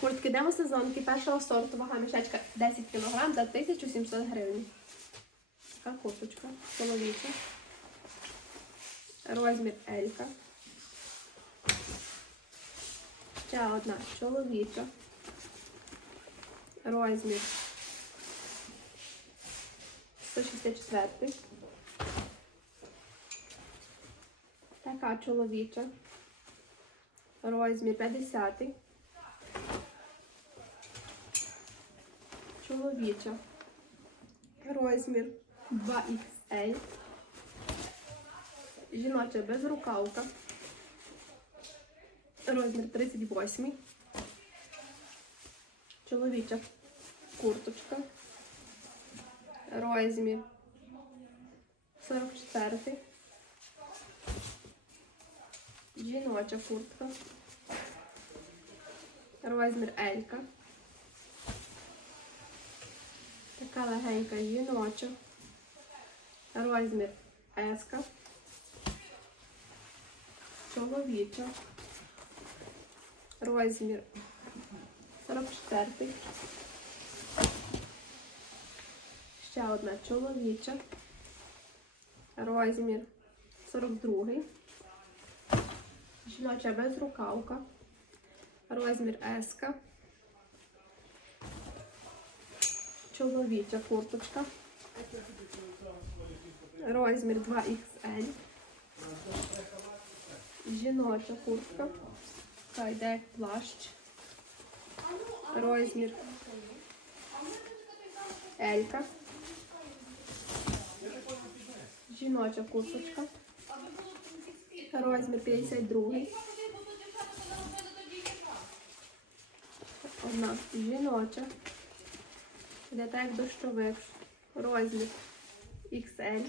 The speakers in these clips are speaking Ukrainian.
Куртки демо сезонки першого сорту, вага мішечка 10 кг за 1700 гривень. Така курточка чоловіча. Розмір Елька. Ще одна чоловіча. Розмір 164. Така чоловіча. Розмір 50. Чоловіча. Розмір 2XL. Жіноча безрукавка. Розмір 38. Чоловіча курточка. Розмір 44. Жіноча куртка. Розмір Елька. Така легенька жіноча. Розмір Еска. Чоловіча. Розмір 44. Ще одна чоловіча. Розмір 42. Жіноча безрукавка. Розмір Еска. Чоловіча курточка. Розмір 2XL. Жіноча куртка. Як плащ. Розмір. Елька. Жіноча курточка. Розмір 52. Одна жіноча. Де так як дощовик. Розмір XL.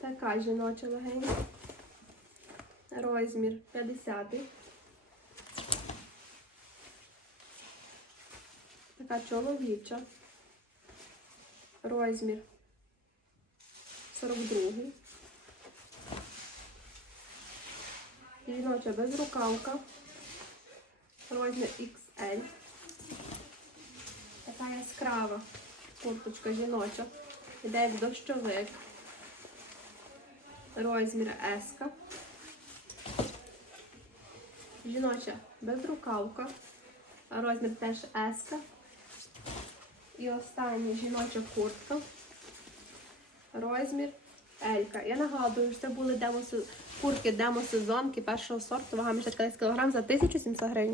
Така жіноча легенька. Розмір 50. Така чоловіча. Розмір 42. Жіноча безрукавка. Розмір XL. Така яскрава курточка жіноча. Іде як дощовик. Розмір S. Жіноча безрукавка. Розмір теж S. І остання жіноча куртка. Розмір Елька. Я нагадую, що це були демо куртки демо-сезонки першого сорту, вага мішечка 10 кг за 1700 гривень.